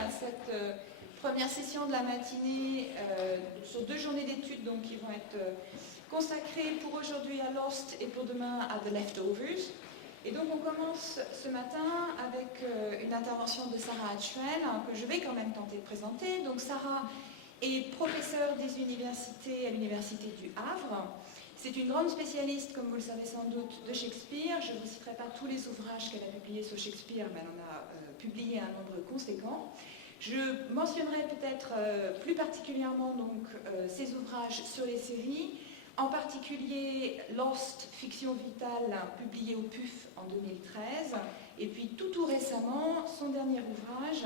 à cette première session de la matinée sur 2 journées d'études donc, qui vont être consacrées pour aujourd'hui à Lost et pour demain à The Leftovers. Et donc on commence ce matin avec une intervention de Sarah Hatchwell que je vais quand même tenter de présenter. Donc Sarah est professeure des universités à l'Université du Havre. C'est une grande spécialiste, comme vous le savez sans doute, de Shakespeare. Je ne vous citerai pas tous les ouvrages qu'elle a publiés sur Shakespeare, mais elle en a publié un nombre conséquent. Je mentionnerai peut-être plus particulièrement donc, ses ouvrages sur les séries, en particulier Lost, fiction vitale, publié au PUF en 2013, et puis tout récemment, son dernier ouvrage,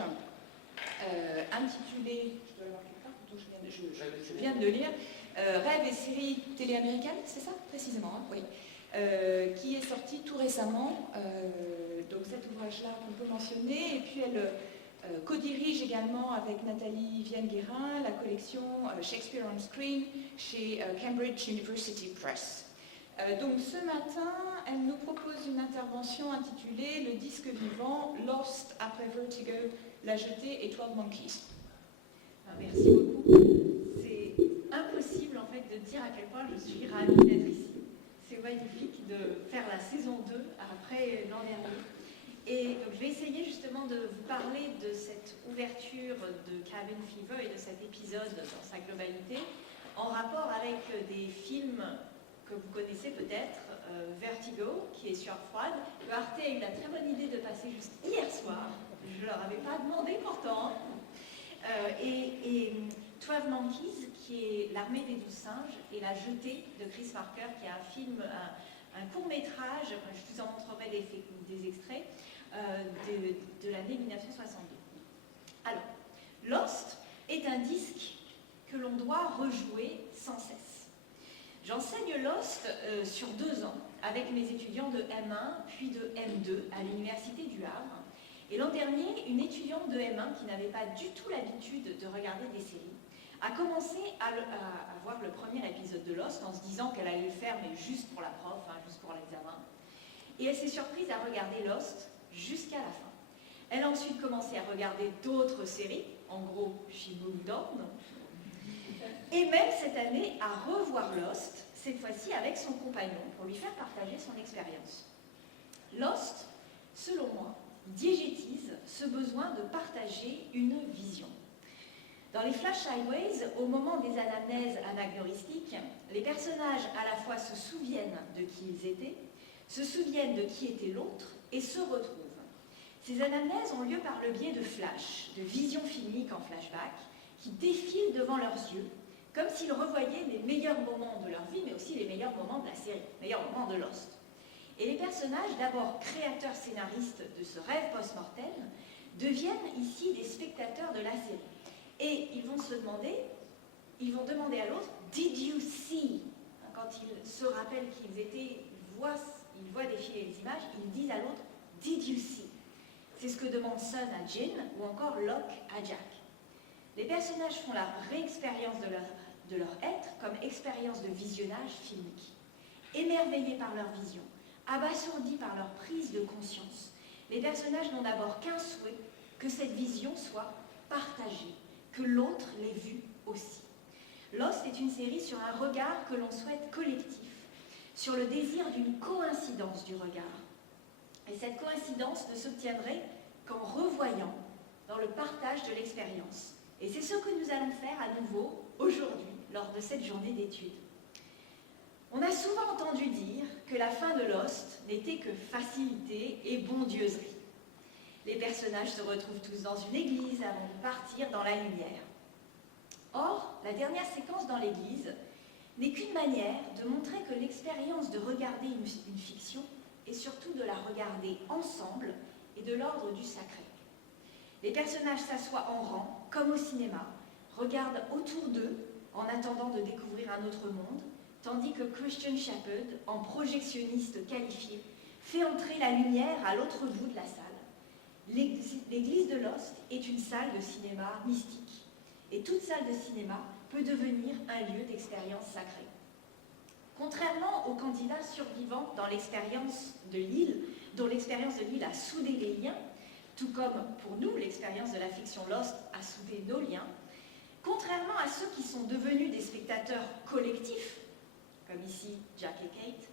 intitulé, je dois l'avoir quelque part, je viens de le lire, Rêves et séries télé-américaines, c'est ça précisément, hein, oui, qui est sorti tout récemment, donc cet ouvrage-là qu'on peut mentionner, et puis elle co-dirige également avec Nathalie Vienne-Guérin la collection Shakespeare on Screen chez Cambridge University Press. Donc ce matin, elle nous propose une intervention intitulée « Le disque vivant, Lost après Vertigo, La Jetée et 12 Monkeys ». Merci beaucoup. C'est impossible en fait de dire à quel point je suis ravie d'être ici. C'est magnifique de faire la saison 2 après l'an dernier. Et donc, je vais essayer justement de vous parler de cette ouverture de Cabin Fever et de cet épisode dans sa globalité en rapport avec des films que vous connaissez peut-être, Vertigo, qui est sur Froide. Arte a eu la très bonne idée de passer juste hier soir. Je ne leur avais pas demandé pourtant. Et 12 Monkeys, qui est L'armée des 12 singes, et La jetée de Chris Marker, qui est un film, un court-métrage, je vous en montrerai des extraits, de l'année 1962. Alors, Lost est un disque que l'on doit rejouer sans cesse. J'enseigne Lost sur 2 ans avec mes étudiants de M1 puis de M2 à l'Université du Havre. Et l'an dernier, une étudiante de M1 qui n'avait pas du tout l'habitude de regarder des séries a commencé à voir le premier épisode de Lost en se disant qu'elle allait le faire mais juste pour la prof, hein, juste pour l'examen. Et elle s'est surprise à regarder Lost jusqu'à la fin. Elle a ensuite commencé à regarder d'autres séries, en gros, She Moved On, et même cette année à revoir Lost, cette fois-ci avec son compagnon, pour lui faire partager son expérience. Lost, selon moi, diégétise ce besoin de partager une vision. Dans les Flash Sideways, au moment des anamnèses anagnoristiques, les personnages à la fois se souviennent de qui ils étaient, se souviennent de qui était l'autre et se retrouvent. Ces anamnèses ont lieu par le biais de flashs, de visions filmiques en flashback, qui défilent devant leurs yeux, comme s'ils revoyaient les meilleurs moments de leur vie, mais aussi les meilleurs moments de la série, les meilleurs moments de Lost. Et les personnages, d'abord créateurs scénaristes de ce rêve post-mortem, deviennent ici des spectateurs de la série. Et ils vont demander à l'autre « Did you see ?» Quand ils se rappellent qu'ils étaient, ils voient défiler les images, ils disent à l'autre « Did you see ?» C'est ce que demande Sun à Jin ou encore Locke à Jack. Les personnages font la réexpérience de leur être comme expérience de visionnage filmique. Émerveillés par leur vision, abasourdis par leur prise de conscience, les personnages n'ont d'abord qu'un souhait, que cette vision soit partagée, que l'autre l'ait vue aussi. Lost est une série sur un regard que l'on souhaite collectif, sur le désir d'une coïncidence du regard. Et cette coïncidence ne s'obtiendrait qu'en revoyant dans le partage de l'expérience. Et c'est ce que nous allons faire à nouveau aujourd'hui, lors de cette journée d'études. On a souvent entendu dire que la fin de Lost n'était que facilité et bondieuserie. Les personnages se retrouvent tous dans une église avant de partir dans la lumière. Or, la dernière séquence dans l'église n'est qu'une manière de montrer que l'expérience de regarder une fiction est surtout de la regarder ensemble et de l'ordre du sacré. Les personnages s'assoient en rang, comme au cinéma, regardent autour d'eux en attendant de découvrir un autre monde, tandis que Christian Shepherd, en projectionniste qualifié, fait entrer la lumière à l'autre bout de la salle. L'église de Lost est une salle de cinéma mystique. Et toute salle de cinéma peut devenir un lieu d'expérience sacrée. Contrairement aux candidats survivants dans l'expérience de l'île, dont l'expérience de l'île a soudé les liens, tout comme pour nous l'expérience de la fiction version Lost a soudé nos liens. Contrairement à ceux qui sont devenus des spectateurs collectifs, comme ici Jack et Kate,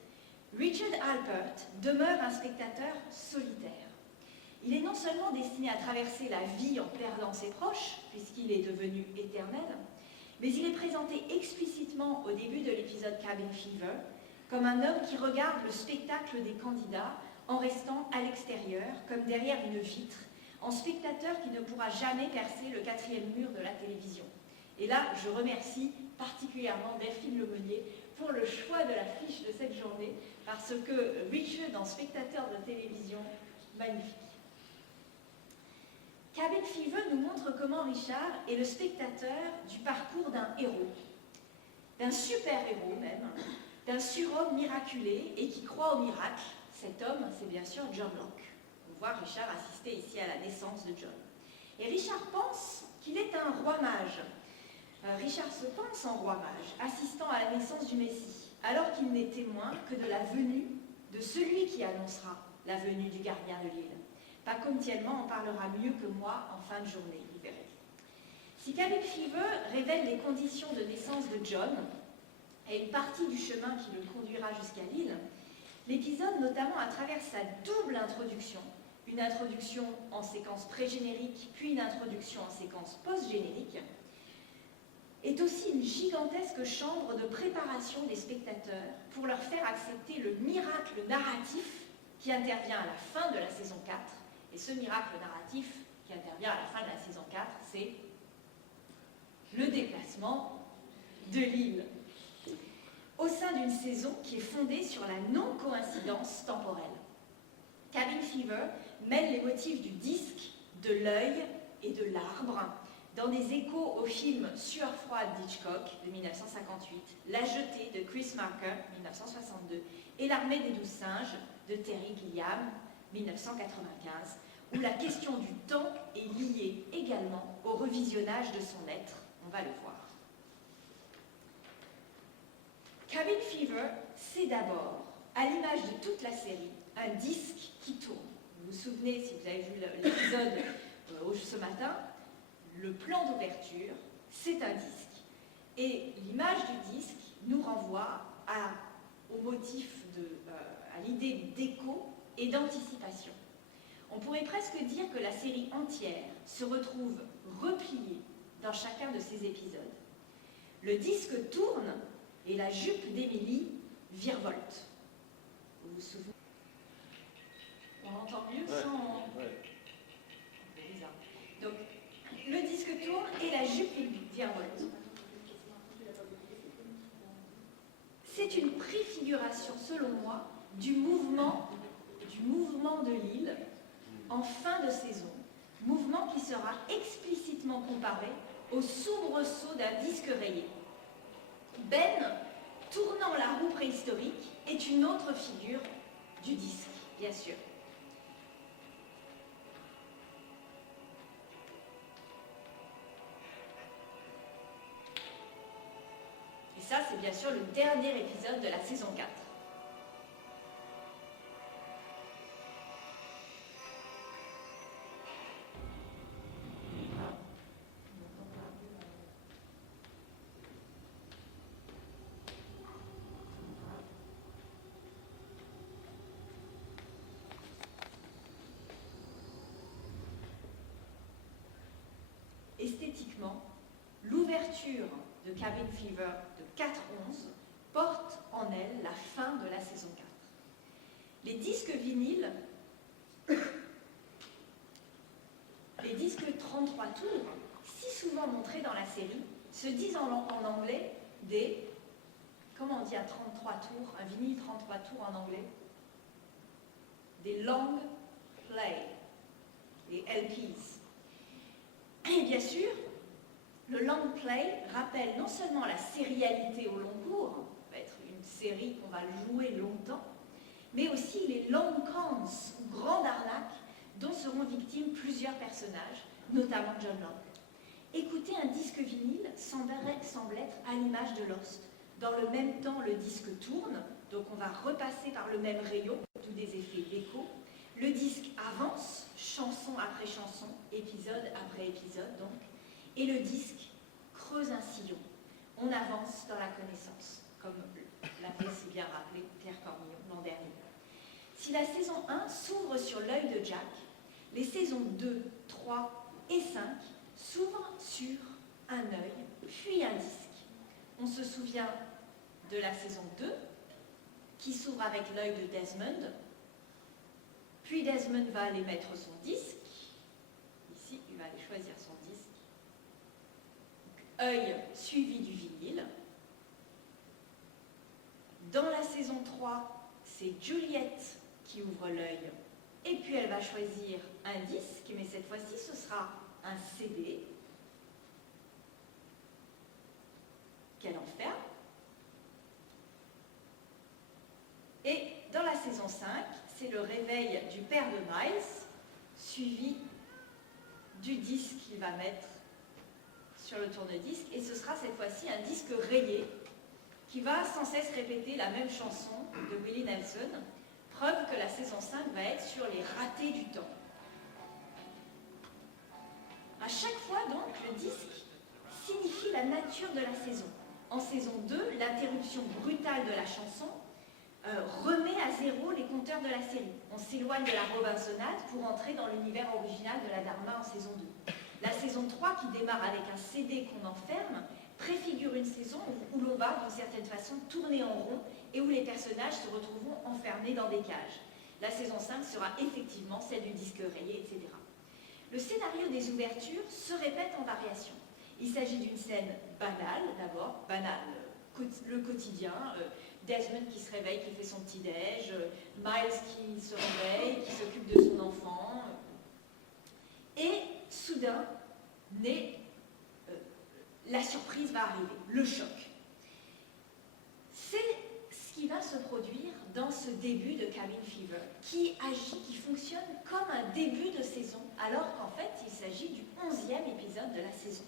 Richard Alpert demeure un spectateur solitaire. Il est non seulement destiné à traverser la vie en perdant ses proches, puisqu'il est devenu éternel, mais il est présenté explicitement au début de l'épisode Cabin Fever comme un homme qui regarde le spectacle des candidats en restant à l'extérieur, comme derrière une vitre, en spectateur qui ne pourra jamais percer le 4e mur de la télévision. Et là, je remercie particulièrement Delphine Lemonnier pour le choix de l'affiche de cette journée, parce que Richard, en spectateur de télévision, magnifique. Cabin Fever nous montre comment Richard est le spectateur du parcours d'un héros, d'un super-héros même, d'un surhomme miraculé et qui croit au miracle. Cet homme, c'est bien sûr John Locke. On voit Richard assister ici à la naissance de John. Et Richard pense qu'il est un roi mage. Richard se pense en roi mage, assistant à la naissance du Messie, alors qu'il n'est témoin que de la venue de celui qui annoncera la venue du gardien de l'île. Paco Mtielman en parlera mieux que moi en fin de journée, vous verrez. Si Cabin Fever révèle les conditions de naissance de John et une partie du chemin qui le conduira jusqu'à l'île, l'épisode, notamment à travers sa double introduction, une introduction en séquence pré-générique puis une introduction en séquence post-générique, est aussi une gigantesque chambre de préparation des spectateurs pour leur faire accepter le miracle narratif qui intervient à la fin de la saison 4. Et ce miracle narratif qui intervient à la fin de la saison 4, c'est le déplacement de l'île au sein d'une saison qui est fondée sur la non-coïncidence temporelle. Cabin Fever mêle les motifs du disque, de l'œil et de l'arbre dans des échos au film Sueur froide d'Hitchcock de 1958, La jetée de Chris Marker 1962 et L'armée des 12 singes de Terry Gilliam 1995, où la question du temps est liée également au revisionnage de son être. On va le voir. Cabin Fever, c'est d'abord, à l'image de toute la série, un disque qui tourne. Vous vous souvenez, si vous avez vu l'épisode ce matin, le plan d'ouverture, c'est un disque. Et l'image du disque nous renvoie au motif, à l'idée d'écho et d'anticipation. On pourrait presque dire que la série entière se retrouve repliée dans chacun de ces épisodes. Le disque tourne et la jupe d'Emily virevolte. Vous vous souvenez? On entend mieux sans... C'est bizarre. Donc, le disque tourne et la jupe virevolte. C'est une préfiguration, selon moi, du mouvement de l'île en fin de saison, mouvement qui sera explicitement comparé au soubresaut d'un disque rayé. Ben, tournant la roue préhistorique, est une autre figure du disque, bien sûr. Et ça, c'est bien sûr le dernier épisode de la saison 4. Esthétiquement, l'ouverture de Cabin Fever de 4-11 porte en elle la fin de la saison 4. Les disques vinyles, les disques 33 tours, si souvent montrés dans la série, se disent en anglais des... Comment on dit à 33 tours, un vinyle 33 tours en anglais? Des long play, des LPs. Et bien sûr, le long play rappelle non seulement la sérialité au long cours, ça va être une série qu'on va jouer longtemps, mais aussi les long cons, ou grandes arnaques, dont seront victimes plusieurs personnages, notamment John Locke. Écouter un disque vinyle semble être à l'image de Lost. Dans le même temps, le disque tourne, donc on va repasser par le même rayon, tous des effets d'écho. Le disque avance, chanson après chanson, épisode après épisode donc, et le disque creuse un sillon. On avance dans la connaissance, comme l'avait si bien rappelé Pierre Cornillon l'an dernier. Si la saison 1 s'ouvre sur l'œil de Jack, les saisons 2, 3 et 5 s'ouvrent sur un œil, puis un disque. On se souvient de la saison 2, qui s'ouvre avec l'œil de Desmond, puis Desmond va aller mettre son disque. Ici, il va aller choisir son disque. Œil suivi du vinyle. Dans la saison 3, c'est Juliette qui ouvre l'œil. Et puis elle va choisir un disque, mais cette fois-ci, ce sera un CD qu'elle enferme. Et dans la saison 5, c'est le réveil du père de Miles, suivi du disque qu'il va mettre sur le tourne-disque, et ce sera cette fois-ci un disque rayé qui va sans cesse répéter la même chanson de Willie Nelson, preuve que la saison 5 va être sur les ratés du temps. À chaque fois donc, le disque signifie la nature de la saison. En saison 2, l'interruption brutale de la chanson remet à zéro les compteurs de la série. On s'éloigne de la Robinsonade pour entrer dans l'univers original de la Dharma en saison 2. La saison 3, qui démarre avec un CD qu'on enferme, préfigure une saison où l'on va, d'une certaine façon, tourner en rond et où les personnages se retrouveront enfermés dans des cages. La saison 5 sera effectivement celle du disque rayé, etc. Le scénario des ouvertures se répète en variation. Il s'agit d'une scène banale, d'abord, banale, le quotidien, Desmond qui se réveille, qui fait son petit-déj, Miles qui se réveille, qui s'occupe de son enfant. Et soudain, la surprise va arriver, le choc. C'est ce qui va se produire dans ce début de Cabin Fever, qui agit, qui fonctionne comme un début de saison, alors qu'en fait, il s'agit du 11e épisode de la saison.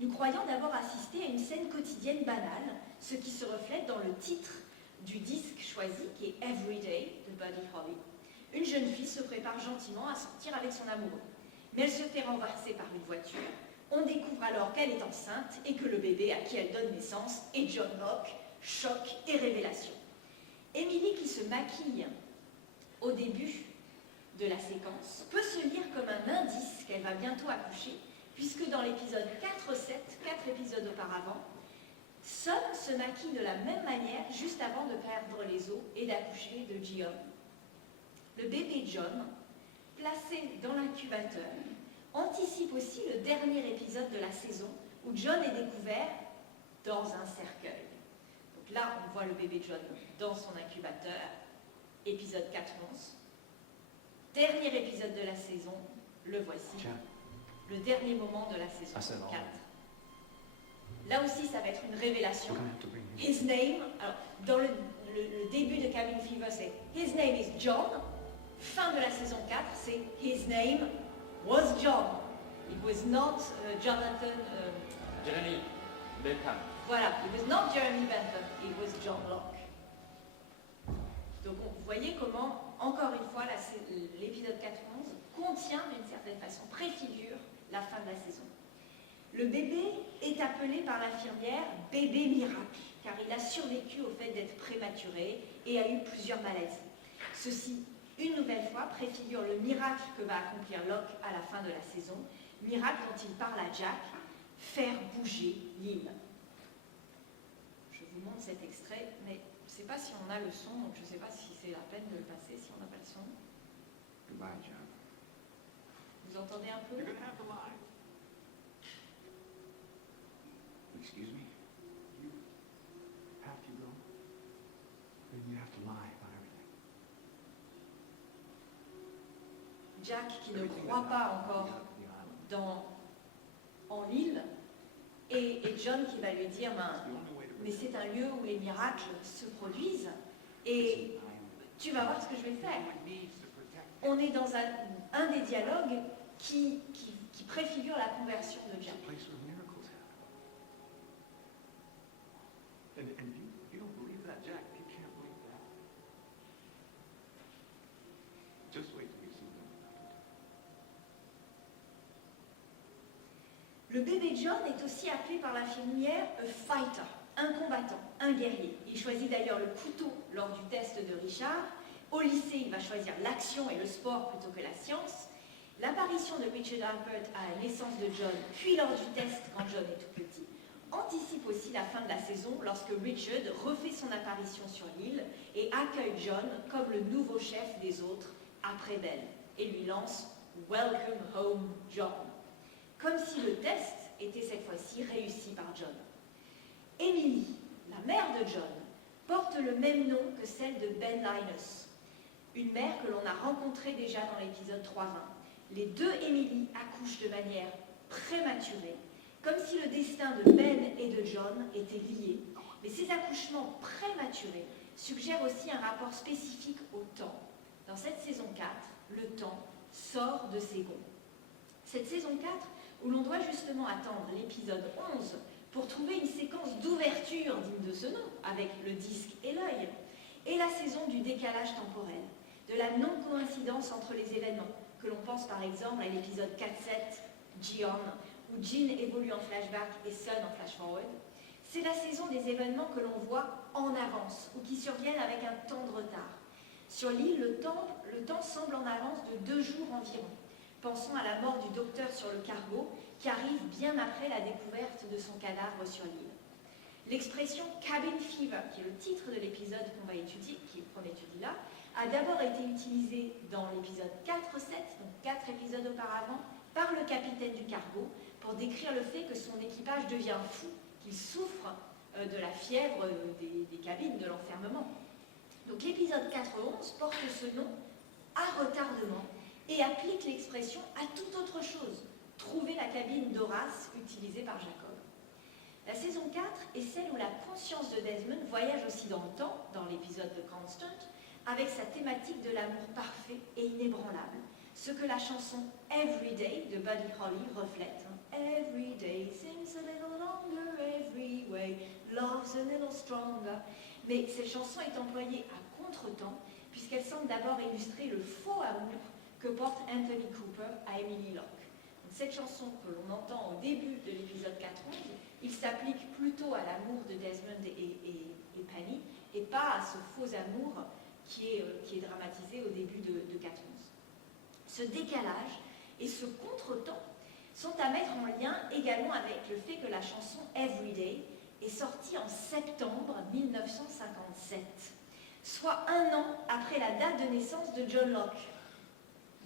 Nous croyons d'abord assister à une scène quotidienne banale, ce qui se reflète dans le titre du disque choisi, qui est Everyday de Buddy Holly. Une jeune fille se prépare gentiment à sortir avec son amoureux, mais elle se fait renverser par une voiture. On découvre alors qu'elle est enceinte et que le bébé à qui elle donne naissance est John Locke. Choc et révélation. Emily, qui se maquille au début de la séquence, peut se lire comme un indice qu'elle va bientôt accoucher, puisque dans l'épisode 4-7, 4 épisodes auparavant, Son se maquille de la même manière juste avant de perdre les os et d'accoucher de Gion. Le bébé John, placé dans l'incubateur, anticipe aussi le dernier épisode de la saison où John est découvert dans un cercueil. Donc là, on voit le bébé John dans son incubateur, épisode 4-11. Dernier épisode de la saison, le voici. Le dernier moment de la saison 4. Là aussi, ça va être une révélation. His name, alors, dans le début de Cabin Fever, c'est His name is John. Fin de la saison 4, c'est His name was John. It was not Jonathan... Jeremy Bentham. Voilà, it was not Jeremy Bentham, it was John Locke. Donc vous voyez comment, encore une fois, l'épisode 4-11 contient d'une certaine façon, préfigure la fin de la saison. Le bébé est appelé par l'infirmière bébé miracle, car il a survécu au fait d'être prématuré et a eu plusieurs maladies. Ceci, une nouvelle fois, préfigure le miracle que va accomplir Locke à la fin de la saison, miracle dont il parle à Jack, faire bouger l'île. Je vous montre cet extrait, mais je ne sais pas si on a le son, donc je ne sais pas si c'est la peine de le passer, si on n'a pas le son. Goodbye, John. Vous entendez un peu? You're gonna have to lie. Excuse me? You have to go? Then you have to lie about everything. Jack, qui ne croit pas encore en l'île, et John qui va lui dire mais c'est un lieu où les miracles se produisent et tu vas voir ce que je vais faire. On est dans un des dialogues qui préfigure la conversion de Jack. And you don't believe that, Jack. You can't believe that. Just wait till you see them. Le bébé John est aussi appelé par l'infirmière a fighter, un combattant, un guerrier. Il choisit d'ailleurs le couteau lors du test de Richard. Au lycée, il va choisir l'action et le sport plutôt que la science. L'apparition de Richard Alpert à la naissance de John, puis lors du test quand John est tout petit, anticipe aussi la fin de la saison lorsque Richard refait son apparition sur l'île et accueille John comme le nouveau chef des autres après Ben et lui lance « Welcome home, John », comme si le test était cette fois-ci réussi par John. Emily, la mère de John, porte le même nom que celle de Ben Linus, une mère que l'on a rencontrée déjà dans l'épisode 3.20. Les deux Emily accouchent de manière prématurée, comme si le destin de Ben et de John était lié, mais ces accouchements prématurés suggèrent aussi un rapport spécifique au temps. Dans cette saison 4, le temps sort de ses gonds. Cette saison 4, où l'on doit justement attendre l'épisode 11 pour trouver une séquence d'ouverture digne de ce nom, avec le disque et l'œil, et la saison du décalage temporel, de la non-coïncidence entre les événements, que l'on pense par exemple à l'épisode 4-7, Ji-on, où Jin évolue en flashback et Sun en flash-forward. C'est la saison des événements que l'on voit en avance, ou qui surviennent avec un temps de retard. Sur l'île, le temps semble en avance de 2 jours environ. Pensons à la mort du docteur sur le cargo, qui arrive bien après la découverte de son cadavre sur l'île. L'expression « cabin fever », qui est le titre de l'épisode qu'on va étudier, qu'on étudie là, a d'abord été utilisée dans l'épisode 4-7, donc 4 épisodes auparavant, par le capitaine du cargo, pour décrire le fait que son équipage devient fou, qu'il souffre de la fièvre des cabines, de l'enfermement. Donc l'épisode 4-11 porte ce nom à retardement et applique l'expression à toute autre chose. Trouver la cabine d'Horace utilisée par Jacob. La saison 4 est celle où la conscience de Desmond voyage aussi dans le temps, dans l'épisode de Constant, avec sa thématique de l'amour parfait et inébranlable, ce que la chanson Everyday de Buddy Holly reflète. Every day seems a little longer, every way love's a little stronger. Mais cette chanson est employée à contre-temps, puisqu'elle semble d'abord illustrer le faux amour que porte Anthony Cooper à Emily Locke. Cette chanson que l'on entend au début de l'épisode 4-11, il s'applique plutôt à l'amour de Desmond et Penny, et pas à ce faux amour qui est dramatisé au début de 4-11. Ce décalage et ce contretemps sont à mettre en lien également avec le fait que la chanson Everyday est sortie en septembre 1957, soit 1 an après la date de naissance de John Locke.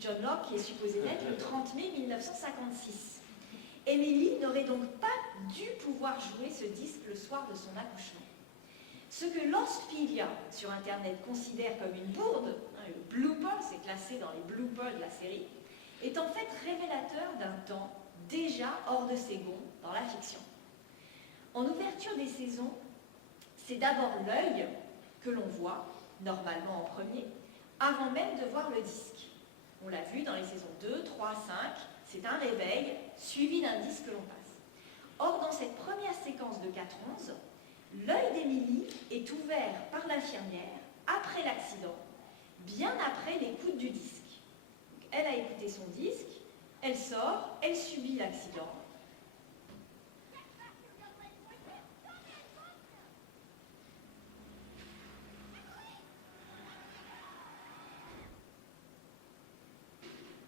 John Locke qui est supposé naître le 30 mai 1956. Emily n'aurait donc pas dû pouvoir jouer ce disque le soir de son accouchement. Ce que Lostpedia sur Internet considère comme une bourde, le blooper, c'est classé dans les bloopers de la série, est en fait révélateur d'un temps déjà hors de ses gonds dans la fiction. En ouverture des saisons, c'est d'abord l'œil que l'on voit, normalement en premier, avant même de voir le disque. On l'a vu dans les saisons 2, 3, 5, c'est un réveil suivi d'un disque que l'on passe. Or, dans cette première séquence de 4-11, l'œil d'Emily est ouvert par l'infirmière après l'accident, bien après l'écoute du disque. Donc, elle a écouté son disque, elle sort, elle subit l'accident.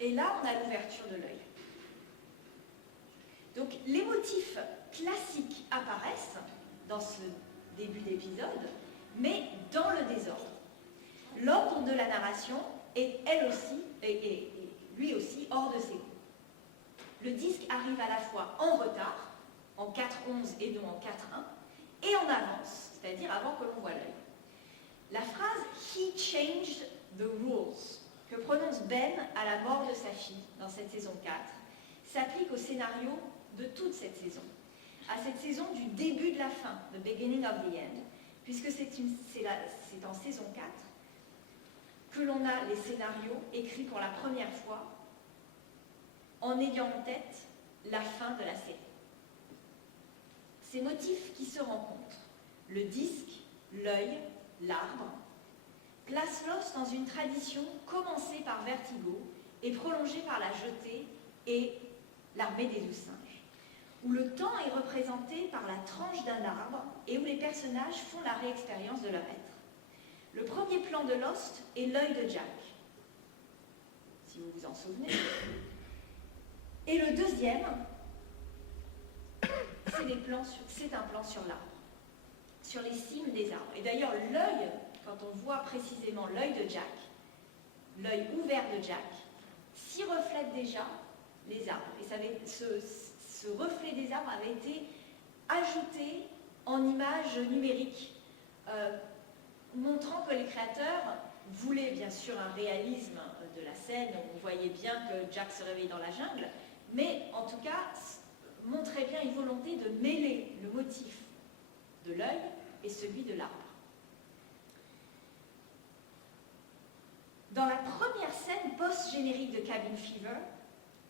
Et là, on a l'ouverture de l'œil. Donc, les motifs classiques apparaissent dans ce début d'épisode, mais dans le désordre. L'ordre de la narration est lui aussi hors de ses goûts. Le disque arrive à la fois en retard, en 4-11 et non en 4-1, et en avance, c'est-à-dire avant que l'on voie l'œil. La phrase « He changed the rules » que prononce Ben à la mort de sa fille dans cette saison 4 s'applique au scénario de toute cette saison, à cette saison du début de la fin, the beginning of the end, puisque c'est en saison 4 que l'on a les scénarios écrits pour la première fois en ayant en tête la fin de la série. Ces motifs qui se rencontrent, le disque, l'œil, l'arbre, place Lost dans une tradition commencée par Vertigo et prolongée par La Jetée et l'Armée des 12 singes. où le temps est représenté par la tranche d'un arbre et où les personnages font la réexpérience de leur être. Le premier plan de Lost est l'œil de Jack, si vous vous en souvenez. Et le deuxième, c'est un plan sur l'arbre, sur les cimes des arbres. Et d'ailleurs, l'œil, quand on voit précisément l'œil de Jack, l'œil ouvert de Jack, s'y reflète déjà les arbres. Et ce reflet des arbres avait été ajouté en image numérique, montrant que les créateurs voulaient bien sûr un réalisme de la scène, on voyait bien que Jack se réveille dans la jungle, mais en tout cas montrait bien une volonté de mêler le motif de l'œil et celui de l'arbre. Dans la première scène post-générique de Cabin Fever,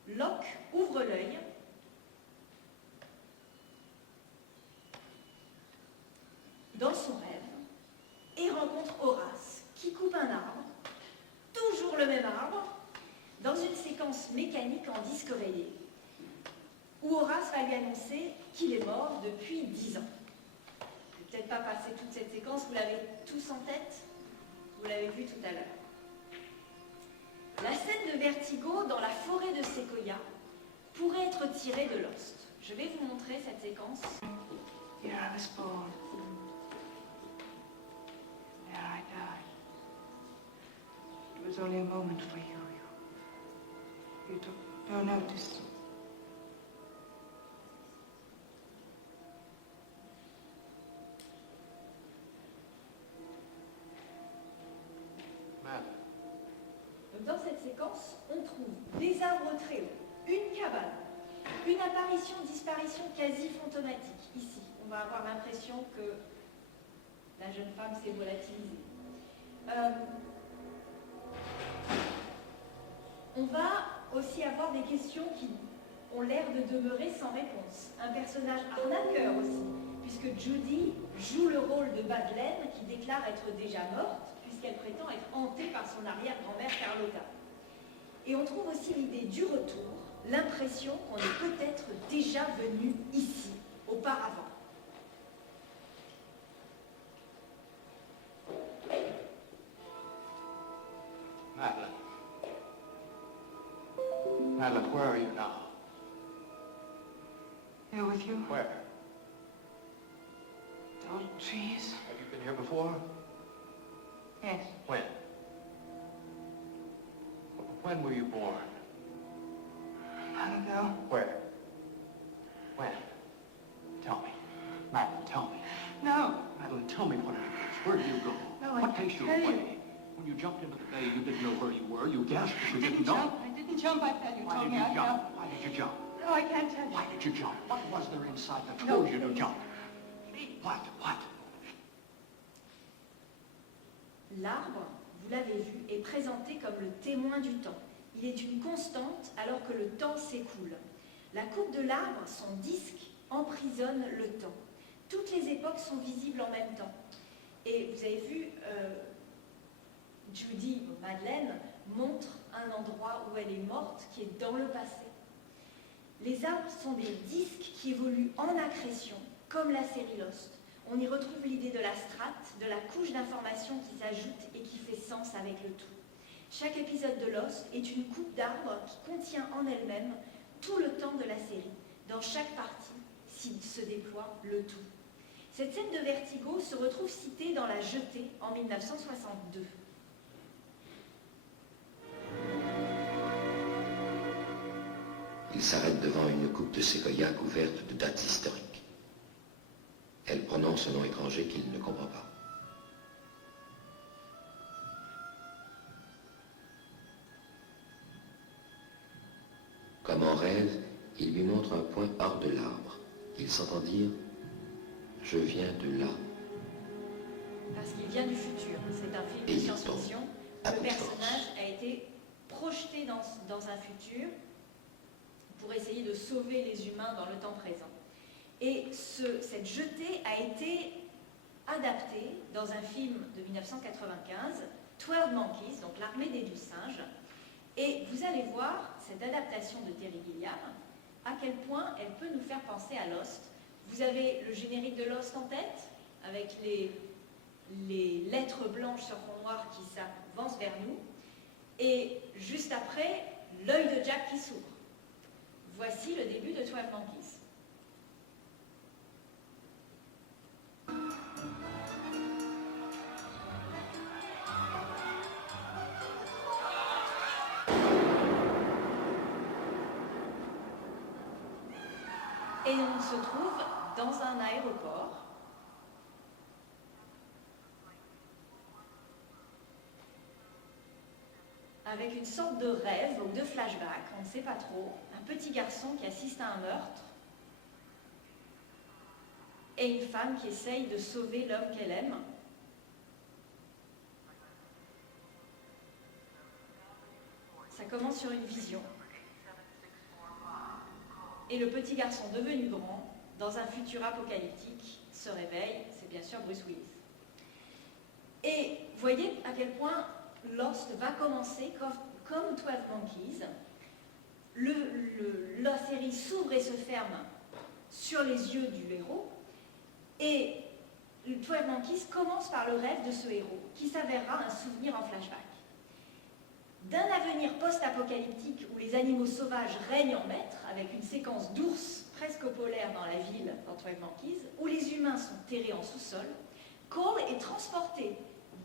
Locke ouvre l'œil dans son rêve et rencontre Horace qui coupe un arbre, toujours le même arbre, dans une séquence mécanique en disque rayé, où Horace va lui annoncer qu'il est mort depuis 10 ans. Je ne vais peut-être pas passer toute cette séquence, vous l'avez tous en tête, vous l'avez vu tout à l'heure. La scène de Vertigo dans la forêt de Sequoia pourrait être tirée de Lost. Je vais vous montrer cette séquence. Here I was born. There I died. It was only a moment for you. You took no notice. Donc dans cette séquence, on trouve des arbres très hauts, une cabane, une apparition-disparition quasi fantomatique. Ici, on va avoir l'impression que la jeune femme s'est volatilisée. On va aussi avoir des questions qui ont l'air de demeurer sans réponse. Un personnage arnaqueur aussi, puisque Judy joue le rôle de Madeleine qui déclare être déjà morte, puisqu'elle prétend être hantée par son arrière-grand-mère Carlotta. Et on trouve aussi l'idée du retour, l'impression qu'on est peut-être déjà venu ici, auparavant. Madeline. Madeline, where are you now? Here with you. Where? The old trees. Have you been here before? Yes. When? When were you born? Long ago. Where? When? Tell me. Madeline, tell me. No. Madeline, tell me what it is. Where did you go? No, I what can't takes you tell you. away? When you jumped into the bay, you didn't know where you were. You gasped, but you I didn't didn't know. jump. I didn't jump. I tell you. Why Told did me you I jump? jumped. Why did you jump? No, I can't tell you. Why did you jump? What was there inside that No, told you to please. jump? Please. What? What? L'arbre, vous l'avez vu, est présenté comme le témoin du temps. Il est une constante alors que le temps s'écoule. La coupe de l'arbre, son disque, emprisonne le temps. Toutes les époques sont visibles en même temps. Et vous avez vu, Judy, Madeleine, montre un endroit où elle est morte, qui est dans le passé. Les arbres sont des disques qui évoluent en accrétion, comme la série Lost. On y retrouve l'idée de la strate, de la couche d'information qui s'ajoute et qui fait sens avec le tout. Chaque épisode de Lost est une coupe d'arbre qui contient en elle-même tout le temps de la série. Dans chaque partie se déploie le tout. Cette scène de Vertigo se retrouve citée dans La Jetée en 1962. Il s'arrête devant une coupe de séquoia couverte de dates historiques. Elle prononce un nom étranger qu'il ne comprend pas. Comme en rêve, il lui montre un point hors de l'arbre. Il s'entend dire « Je viens de là ». Parce qu'il vient du futur. C'est un film Et de il tombe science-fiction. à Le bout de personnage force. a été projeté dans un futur pour essayer de sauver les humains dans le temps présent. Et cette jetée a été adaptée dans un film de 1995, 12 Monkeys, donc l'armée des 12 singes. Et vous allez voir cette adaptation de Terry Gilliam à quel point elle peut nous faire penser à Lost. Vous avez le générique de Lost en tête, avec les lettres blanches sur fond noir qui s'avancent vers nous, et juste après, l'œil de Jack qui s'ouvre. Voici le début de 12 Monkeys. Et on se trouve dans un aéroport avec une sorte de rêve ou de flashback, on ne sait pas trop, un petit garçon qui assiste à un meurtre et une femme qui essaye de sauver l'homme qu'elle aime. Ça commence sur une vision. Et le petit garçon devenu grand, dans un futur apocalyptique, se réveille, c'est bien sûr Bruce Willis. Et voyez à quel point Lost va commencer comme 12 Monkeys. La série s'ouvre et se ferme sur les yeux du héros. Et 12 Monkeys commence par le rêve de ce héros, qui s'avérera un souvenir en flashback. D'un avenir post-apocalyptique où les animaux sauvages règnent en maître, avec une séquence d'ours presque polaire dans la ville dans 12 Monkeys, où les humains sont terrés en sous-sol, Cole est transporté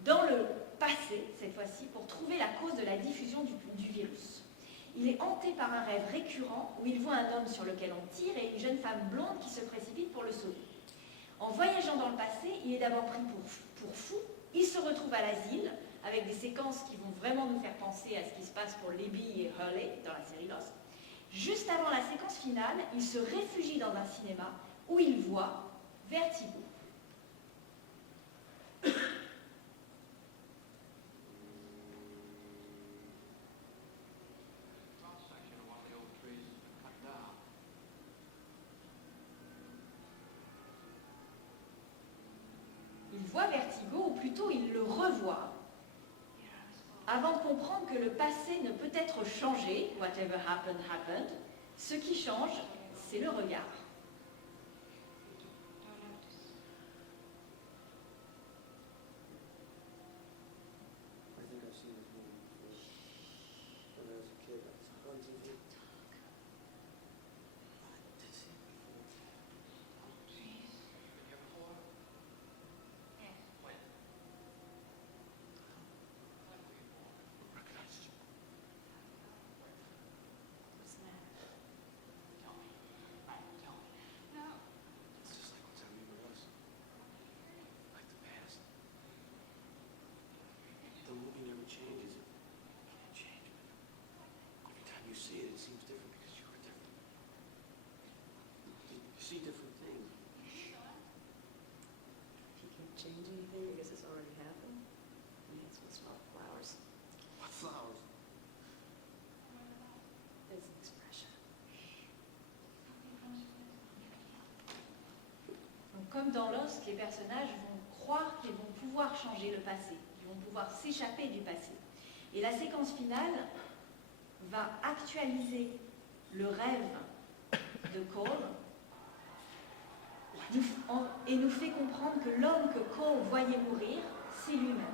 dans le passé, cette fois-ci, pour trouver la cause de la diffusion du virus. Il est hanté par un rêve récurrent où il voit un homme sur lequel on tire et une jeune femme blonde qui se précipite pour le sauver. En voyageant dans le passé, il est d'abord pris pour fou, il se retrouve à l'asile, avec des séquences qui vont vraiment nous faire penser à ce qui se passe pour Libby et Hurley dans la série Lost. Juste avant la séquence finale, il se réfugie dans un cinéma où il voit Vertigo. Il voit Vertigo, ou plutôt il le revoit, avant de comprendre que le passé ne peut être changé, whatever happened, happened. Ce qui change, c'est le regard. I think I've seen this movie before. When I was a kid, I saw it on TV. I did see it before. Oh, jeez. Been here before? Yes. When? Recognize you. What's the matter? Tell me. Tell me. No. It's just like what's happening with us. Like the past. The movie never changes. It can't change, but every time you see it, it seems different because you were different. You see different things. If you can't change anything because it's already happened, I mean, it's what's about flowers. What flowers? It's an expression. Donc, comme dans Lost, les personnages vont croire qu'ils vont pouvoir changer le passé, ils vont pouvoir s'échapper du passé. Et la séquence finale va actualiser le rêve de Cole et nous fait comprendre que l'homme que Cole voyait mourir, c'est lui-même.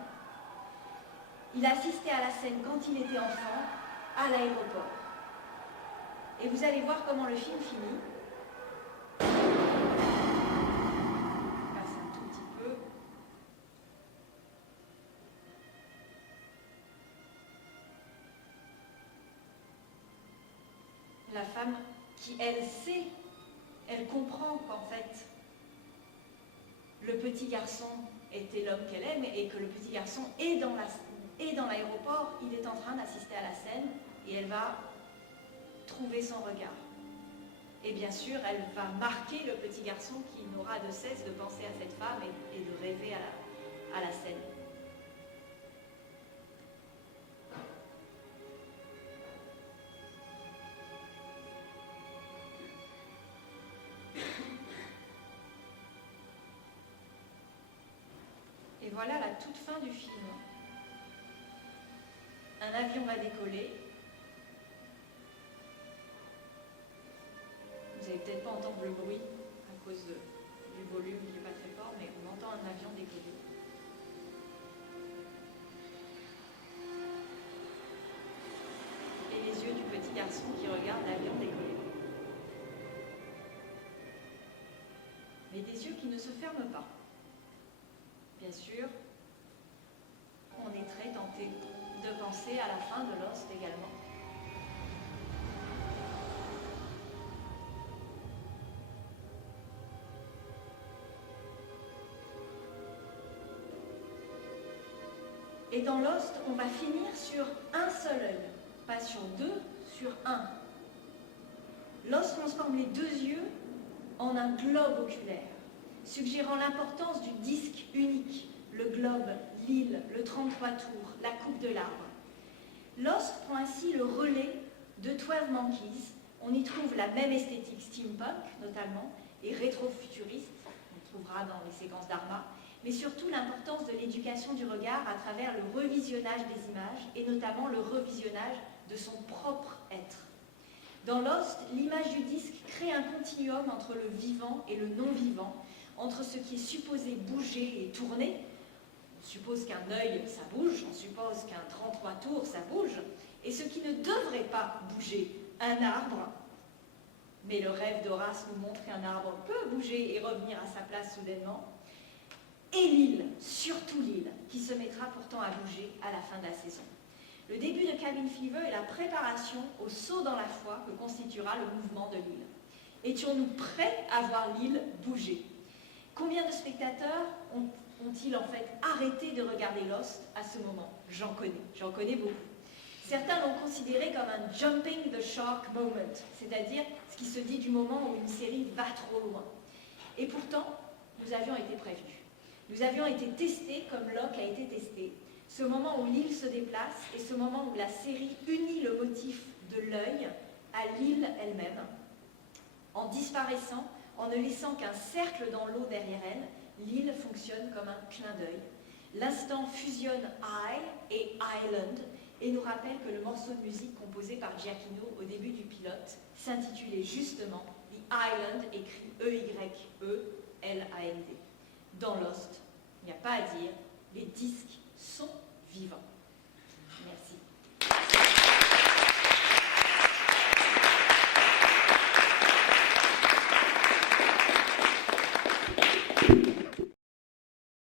Il a assisté à la scène quand il était enfant, à l'aéroport. Et vous allez voir comment le film finit. Je passe un tout petit peu. La femme qui, elle, sait, elle comprend qu'en fait, le petit garçon était l'homme qu'elle aime et que le petit garçon est dans l'aéroport, il est en train d'assister à la scène et elle va trouver son regard. Et bien sûr, elle va marquer le petit garçon qui n'aura de cesse de penser à cette femme et de rêver à la scène. Et voilà la toute fin du film. Un avion va décoller. n'allez peut-être pas entendre le bruit à cause du volume qui n'est pas très fort, mais on entend un avion décoller. Et les yeux du petit garçon qui regarde l'avion décoller. Mais des yeux qui ne se ferment pas. Bien sûr, on est très tenté de penser à la fin de Lost également. Et dans Lost, on va finir sur un seul œil, pas sur deux, sur un. Lost transforme les deux yeux en un globe oculaire, suggérant l'importance du disque unique, le globe, l'île, le 33 tours, la coupe de l'arbre. Lost prend ainsi le relais de 12 Monkeys. On y trouve la même esthétique steampunk, notamment, et rétro-futuriste, on trouvera dans les séquences d'Arma, mais surtout l'importance de l'éducation du regard à travers le revisionnage des images, et notamment le revisionnage de son propre être. Dans Lost, l'image du disque crée un continuum entre le vivant et le non-vivant, entre ce qui est supposé bouger et tourner. On suppose qu'un œil, ça bouge, on suppose qu'un 33 tours, ça bouge, et ce qui ne devrait pas bouger, un arbre. Mais le rêve d'Horace nous montre qu'un arbre peut bouger et revenir à sa place soudainement. Et l'île, surtout l'île, qui se mettra pourtant à bouger à la fin de la saison. Le début de Cabin Fever est la préparation au saut dans la foi que constituera le mouvement de l'île. Étions-nous prêts à voir l'île bouger? Combien de spectateurs ont-ils en fait arrêté de regarder Lost à ce moment? J'en connais beaucoup. Certains l'ont considéré comme un jumping the shark moment, c'est-à-dire ce qui se dit du moment où une série va trop loin. Et pourtant, nous avions été prévenus. Nous avions été testés comme Locke a été testé, ce moment où l'île se déplace et ce moment où la série unit le motif de l'œil à l'île elle-même. En disparaissant, en ne laissant qu'un cercle dans l'eau derrière elle, l'île fonctionne comme un clin d'œil. L'instant fusionne I et Island et nous rappelle que le morceau de musique composé par Giacchino au début du pilote s'intitulait justement The Island, écrit E-Y-E-L-A-N-D. Dans Lost, il n'y a pas à dire, les disques sont